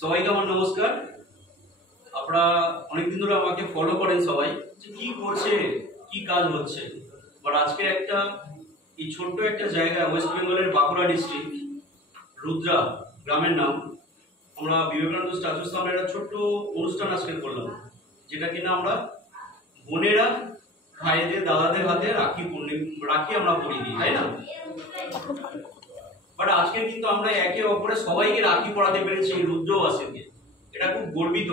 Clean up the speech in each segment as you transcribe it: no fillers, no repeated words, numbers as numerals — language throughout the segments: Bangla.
সবাইকে আমার নমস্কার। আপনারা অনেকদিন ধরে আমাকে ফলো করেন সবাই, যে কি করছে, কি কাজ হচ্ছে। বাট আজকে একটা এই ছোট্ট একটা জায়গা, ওয়েস্ট বেঙ্গলের বাঁকুড়া ডিস্ট্রিক্ট রুদ্রা গ্রামের নাম, আমরা বিবেকানন্দ স্ট্যাচুর সামনে একটা ছোট্ট অনুষ্ঠান আজকে করলাম, যেটা কিনা আমরা বোনেরা ভাইদের দাদাদের হাতে রাখি আমরা পরিয়ে দিই, তাই না? বাট আজকে কিন্তু আমরা একে অপরে সবাইকে রাখি পরাতে পেরেছি রুদ্রবাসীকে, এটা খুব গর্বিত।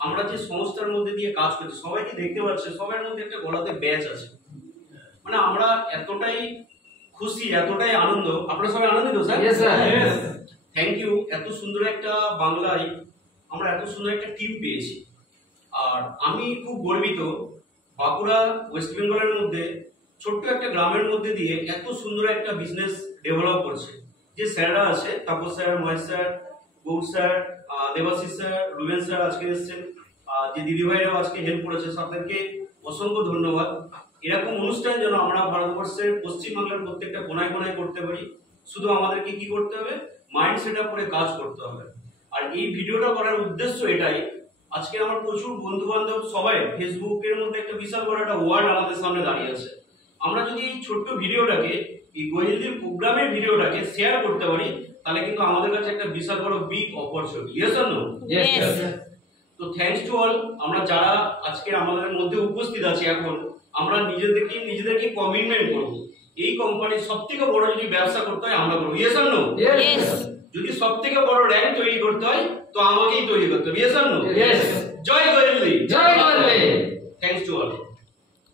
আমরা যে সংস্থার মধ্যে দিয়ে কাজ করছি, সবাইকে দেখতে পাচ্ছে, সবার মধ্যে একটা গলাতে ব্যাচ আছে। মানে আমরা এতটাই খুশি, এতটাই আনন্দ। আপনারা সবাই আনন্দিত sir? Yes sir. Thank you. এত সুন্দর একটা বাংলায় আমরা এত সুন্দর একটা টিম পেয়েছি। আর আমি খুব গর্বিত, বাঁকুড়া ওয়েস্ট বেঙ্গলের মধ্যে ছোট্ট একটা গ্রামের মধ্যে দিয়ে এত সুন্দর একটা বিজনেস ডেভেলপ করছে। যে স্যাররা আছে, Tapas sir, Mahesh sir, Gour sir, Debashis sir, Ruben sir আজকে এসেছেন, যে দিদিভাইরাও আজকে হেল্প করেছে, তাদেরকে অসংখ্য ধন্যবাদ। এরকম অনুষ্ঠান যেন আমরা ভারতবর্ষের পশ্চিমবাংলার প্রত্যেকটা কোনায় কোনায় করতে পারি। শুধু আমাদেরকে কি করতে হবে, মাইন্ড সেট আপ করে কাজ করতে হবে। আর এই ভিডিওটা করার উদ্দেশ্য এটাই, আজকে আমার প্রচুর বন্ধু বান্ধব সবাই ফেসবুকের মধ্যে একটা বিশাল বড় একটা ওয়ার্ল্ড আমাদের সামনে দাঁড়িয়ে আছে। আমরা যদি এই ছোট্ট ভিডিওটাকে, এই গোহেলদির প্রোগ্রামের ভিডিওটাকে শেয়ার করতে পারি, তাহলে কিন্তু আমাদের কাছে একটা বিশাল বড় big opportunity. Yes or no? Yes তো থ্যাঙ্কস টু অল। আমরা যারা আজকে আমাদের মধ্যে উপস্থিত আছি, এখন আমরা নিজেদেরকে কমিটমেন্ট করব, এই কোম্পানির সবথেকে বড় যদি ব্যবসা করতে হয় আমরা করব। Yes or no? यस যদি সবথেকে বড় র্যাঙ্ক তৈরি করতে হয় তো আমাকেই তৈরি করতে হবে। Yes or no? Yes Jay গোহেলদি। জয় গোহেলদি। Thanks to all.